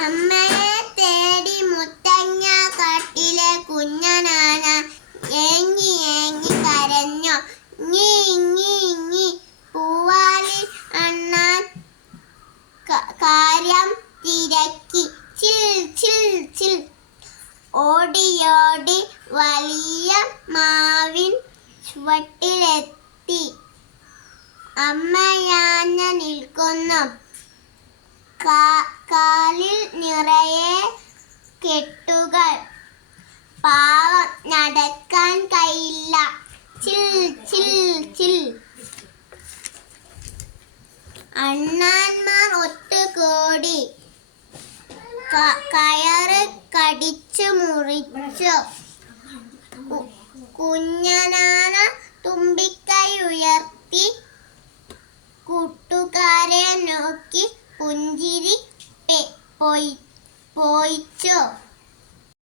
അമ്മയെ തേടി മുത്തങ്ങ കാട്ടിലെ കുഞ്ഞനാന ഏങ്ങി ഏങ്ങി കരഞ്ഞു. ഞീ ഞീ ഞീ പൂവാലി അണ്ണാൻ കാര്യം തിരക്കി. ചിൽ ചിൽ ചിൽ ഓടിയോടി വലിയ മാവിൻ ചുവട്ടിലെത്തി. അമ്മയാഞ്ഞ നിൽക്കുന്നു. കാലിൽ നിറയെ കെട്ടുകൾ. പാവം നടക്കാൻ കഴിയില്ല. ചിൽ ചിൽ ചിൽ അണ്ണാന്മാർ ഒത്തുകൂടി കയറ് കടിച്ചു മുറിച്ചു. കുഞ്ഞനാന തുമ്പിക്കൈ ഉയർത്തി കൂട്ടുകാരെ നോക്കി പുഞ്ചിരി പൊഴിച്ചു.